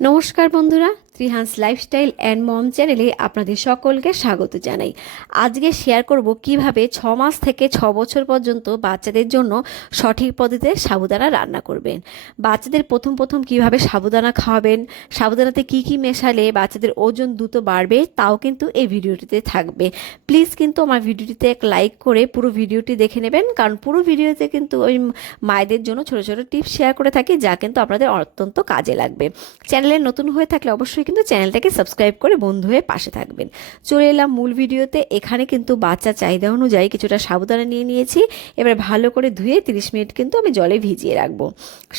নমস্কার বন্ধুরা, Trihans lifestyle and mom চ্যানেলে আপনাদের সকলকে স্বাগত জানাই। আজকে শেয়ার করব কিভাবে 6 মাস থেকে 6 বছর পর্যন্ত বাচ্চাদের জন্য সঠিক পদ্ধতিতে সাবুদানা রান্না করবেন। বাচ্চাদের প্রথম প্রথম কিভাবে সাবুদানা খাওয়াবেন, সাবুদানাতে কি কি মেশালে বাচ্চাদের ওজন দ্রুত বাড়বে, তাও কিন্তু এই ভিডিওটিতে থাকবে। প্লিজ কিন্তু আমার ভিডিওটিতে এক লাইক করে পুরো ভিডিওটি দেখে নেবেন, কারণ পুরো ভিডিওতে কিন্তু ওই মায়েদের জন্য ছোট ছোট টিপস শেয়ার করে থাকি, যা কিন্তু আপনাদের অত্যন্ত কাজে লাগবে। চ্যানেলে নতুন হয়ে থাকলে অবশ্যই কিন্তু চ্যানেলটাকে সাবস্ক্রাইব করে বন্ধু হয়ে পাশে থাকবেন। চলে এলাম মূল ভিডিওতে। এখানে কিন্তু বাচ্চা চাহিদা অনুযায়ী কিছুটা সাবুদানা নিয়ে নিয়েছি। এবার ভালো করে ধুয়ে 30 মিনিট কিন্তু আমি জলে ভিজিয়ে রাখবো।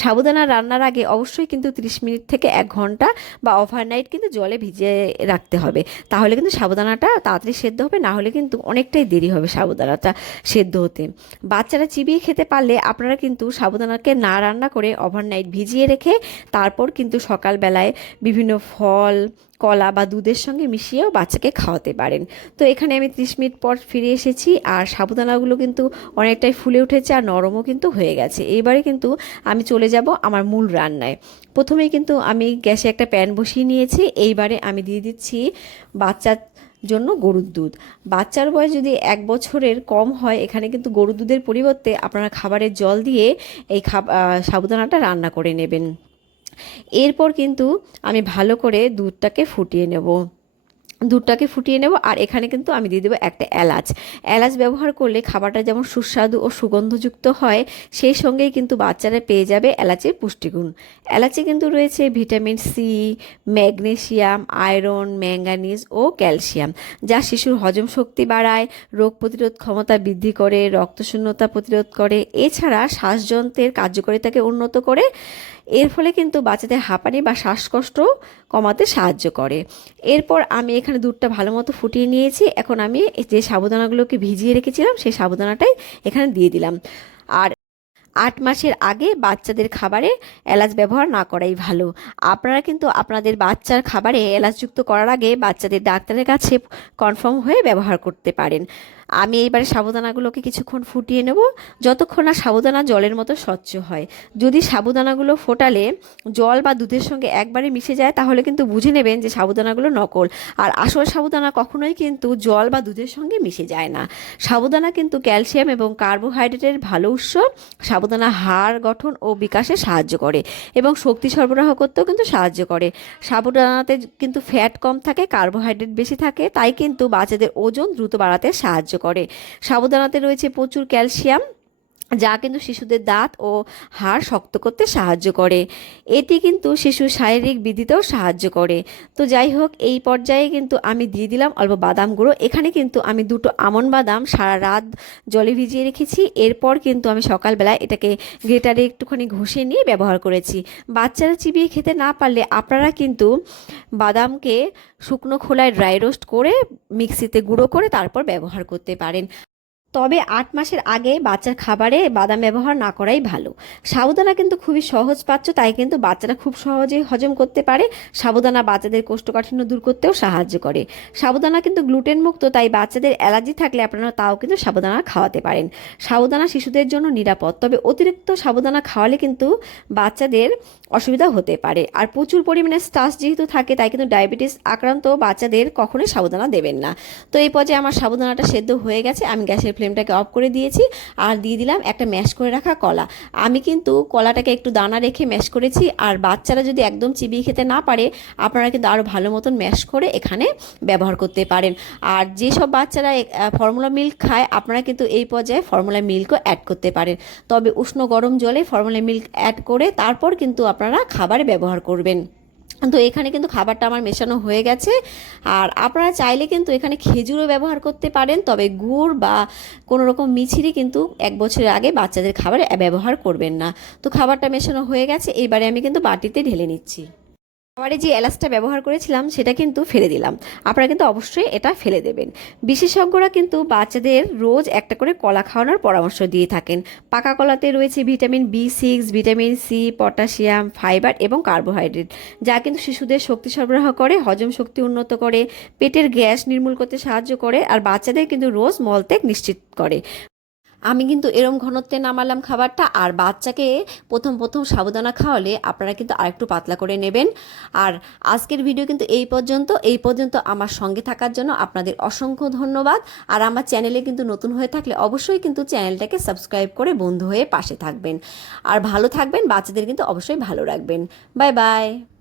সাবুদানা রান্নার আগে অবশ্যই কিন্তু 30 মিনিট থেকে 1 ঘন্টা বা ওভারনাইট কিন্তু জলে ভিজিয়ে রাখতে হবে। তাহলে কিন্তু সাবুদানাটা তাড়াতাড়ি সেদ্ধ হবে, না হলে কিন্তু অনেকটাই দেরি হবে সাবুদানাটা সেদ্ধ হতে। বাচ্চারা চিবিয়ে খেতে পারলে আপনারা কিন্তু সাবুদানাকে না রান্না করে ওভারনাইট ভিজিয়ে রেখে তারপর কিন্তু সকালবেলায় বিভিন্ন ফল, কলা বা দুধের সঙ্গে মিশিয়েও বাচ্চাকে খাওয়াতে পারেন। তো এখানে আমি 30 মিনিট পর ফিরে এসেছি, আর সাবুদানাগুলো কিন্তু অনেকটাই ফুলে উঠেছে আর নরমও কিন্তু হয়ে গেছে। এইবারে কিন্তু আমি চলে যাব আমার মূল রান্নায়। প্রথমেই কিন্তু আমি গ্যাসে একটা প্যান বসিয়ে নিয়েছি। এইবারে আমি দিয়ে দিচ্ছি বাচ্চার জন্য গরুর দুধ। বাচ্চার বয়স যদি 1 বছরের কম হয়, এখানে কিন্তু গরুর দুধের পরিবর্তে আপনারা খাবারের জল দিয়ে এই সাবুদানাটা রান্না করে নেবেন। এরপর কিন্তু আমি ভালো করে দুধটাকে ফুটিয়ে নেব। আর এখানে কিন্তু আমি দিয়ে দেবো একটা এলাচ। এলাচ ব্যবহার করলে খাবারটা যেমন সুস্বাদু ও সুগন্ধযুক্ত হয়, সেই সঙ্গেই কিন্তু বাচ্চারা পেয়ে যাবে এলাচের পুষ্টিগুণ। এলাচে কিন্তু রয়েছে vitamin C, magnesium, iron, manganese ও ক্যালসিয়াম, যা শিশুর হজম শক্তি বাড়ায়, রোগ প্রতিরোধ ক্ষমতা বৃদ্ধি করে, রক্তশূন্যতা প্রতিরোধ করে, এছাড়া শ্বাসযন্ত্রের কার্যকারিতাকে উন্নত করে। এর ফলে কিন্তু বাচ্চাদের হাঁপানি বা শ্বাসকষ্ট কমাতে সাহায্য করে। এরপর আমি এখানে দুধটা ভালো মতো ফুটিয়ে নিয়েছি। এখন আমি যে সাবুদানাগুলোকে ভিজিয়ে রেখেছিলাম সেই সাবুদানাটাই এখানে দিয়ে দিলাম। আর 8 মাসের আগে বাচ্চাদের খাবারে এলাচ ব্যবহার না করাই ভালো। আপনারা কিন্তু আপনাদের বাচ্চার খাবারে এলাচযুক্ত করার আগে বাচ্চাদের ডাক্তারের কাছে কনফার্ম হয়ে ব্যবহার করতে পারেন। আমি এইবারে সাবুদানাগুলোকে কিছুক্ষণ ফুটিয়ে নেব, যতক্ষণ না সাবুদানা জলের মতো স্বচ্ছ হয়। যদি সাবুদানাগুলো ফোটালে জল বা দুধের সঙ্গে একবারে মিশে যায়, তাহলে কিন্তু বুঝে নেবেন যে সাবুদানাগুলো নকল। আর আসল সাবুদানা কখনোই কিন্তু জল বা দুধের সঙ্গে মিশে যায় না। সাবুদানা কিন্তু ক্যালসিয়াম এবং কার্বোহাইড্রেটের ভালো উৎস। সাবুদানা হাড় গঠন ও বিকাশে সাহায্য করে এবং শক্তি সরবরাহ করতেও কিন্তু সাহায্য করে। সাবুদানাতে কিন্তু ফ্যাট কম থাকে, কার্বোহাইড্রেট বেশি থাকে, তাই কিন্তু বাচ্চাদের ওজন দ্রুত বাড়াতে সাহায্য করে। সাবুদানাতে রয়েছে প্রচুর ক্যালসিয়াম, যা কিন্তু শিশুদের দাঁত ও হাড় শক্ত করতে সাহায্য করে। এটি কিন্তু শিশুর শারীরিক বৃদ্ধিতেও সাহায্য করে। তো যাই হোক, এই পর্যায়ে কিন্তু আমি দিয়ে দিলাম অল্প বাদাম গুঁড়ো। এখানে কিন্তু আমি 2টো আমন্ড বাদাম সারা রাত জলে ভিজিয়ে রেখেছি। এরপর কিন্তু আমি সকালবেলা এটাকে গ্রেটারে একটুখানি ঘষে নিয়ে ব্যবহার করেছি। বাচ্চারা চিবিয়ে খেতে না পারলে আপনারা কিন্তু বাদামকে শুকনো খোলায় ড্রাই রোস্ট করে মিক্সিতে গুঁড়ো করে তারপর ব্যবহার করতে পারেন। তবে 8 মাসের আগে বাচ্চার খাবারে বাদাম ব্যবহার না করাই ভালো। সাবুদানা কিন্তু খুবই সহজ পাচ্য, তাই কিন্তু বাচ্চারা খুব সহজেই হজম করতে পারে। সাবুদানা বাচ্চাদের কোষ্ঠকাঠিন্য দূর করতেও সাহায্য করে। সাবুদানা কিন্তু গ্লুটেন মুক্ত, তাই বাচ্চাদের অ্যালার্জি থাকলে আপনারা তাও কিন্তু সাবুদানা খাওয়াতে পারেন। সাবুদানা শিশুদের জন্য নিরাপদ, তবে অতিরিক্ত সাবুদানা খাওয়ালে কিন্তু বাচ্চাদের অসুবিধা হতে পারে। আর প্রচুর পরিমাণে স্টার্চ যেহেতু থাকে, তাই কিন্তু ডায়াবেটিস আক্রান্ত বাচ্চাদের কখনোই সাবুদানা দেবেন না। তো এই পর্যায়ে আমার সাবুদানাটা সেদ্ধ হয়ে গেছে। আমি গ্যাসের ফ্লেমটাকে অফ করে দিয়েছি আর দিয়ে দিলাম একটা ম্যাশ করে রাখা কলা। আমি কিন্তু কলাটাকে একটু দানা রেখে ম্যাশ করেছি। আর বাচ্চারা যদি একদম চিবিয়ে খেতে না পারে, আপনারা কিন্তু আরও ভালো মতন ম্যাশ করে এখানে ব্যবহার করতে পারেন। আর যেসব বাচ্চারা ফর্মুলা মিল্ক খায়, আপনারা কিন্তু এই পর্যায়ে ফর্মুলা মিল্কও অ্যাড করতে পারেন। তবে উষ্ণ গরম জলে ফর্মুলা মিল্ক অ্যাড করে তারপর কিন্তু আপনারা খাবারে ব্যবহার করবেন। তো এখানে কিন্তু খাবারটা আমার মেশানো হয়ে গেছে। আর আপনারা চাইলে কিন্তু এখানে খেজুরও ব্যবহার করতে পারেন, তবে গুড় বা কোনো রকম মিছরি কিন্তু 1 বছরের আগে বাচ্চাদের খাবারে ব্যবহার করবেন না। তো খাবারটা মেশানো হয়ে গেছে, এইবারে আমি কিন্তু বাটিতে ঢেলে নিচ্ছি। খাবারে যে এলাচটা ব্যবহার করেছিলাম সেটা কিন্তু ফেলে দিলাম। আপনারা কিন্তু অবশ্যই এটা ফেলে দেবেন। বিশেষজ্ঞরা কিন্তু বাচ্চাদের রোজ একটা করে কলা খাওয়ানোর পরামর্শ দিয়ে থাকেন। পাকা কলাতে রয়েছে vitamin B6, vitamin C, potassium, fibre এবং কার্বোহাইড্রেট, যা কিন্তু শিশুদের শক্তি সরবরাহ করে, হজম শক্তি উন্নত করে, পেটের গ্যাস নির্মূল করতে সাহায্য করে, আর বাচ্চাদের কিন্তু রোজ মলত্যাগ নিশ্চিত করে। আমি কিন্তু এরম ঘনত্বে নামালাম খাবারটা। আর বাচ্চাকে প্রথম প্রথম সাবুদানা খাওয়ালে আপনারা কিন্তু আরেকটু পাতলা করে নেবেন। আর আজকের ভিডিও কিন্তু এই পর্যন্ত আমার সঙ্গে থাকার জন্য আপনাদের অসংখ্য ধন্যবাদ। আর আমার চ্যানেলে কিন্তু নতুন হয়ে থাকলে অবশ্যই কিন্তু চ্যানেলটাকে সাবস্ক্রাইব করে বন্ধু হয়ে পাশে থাকবেন। আর ভালো থাকবেন, বাচ্চাদের কিন্তু অবশ্যই ভালো রাখবেন। Bye bye.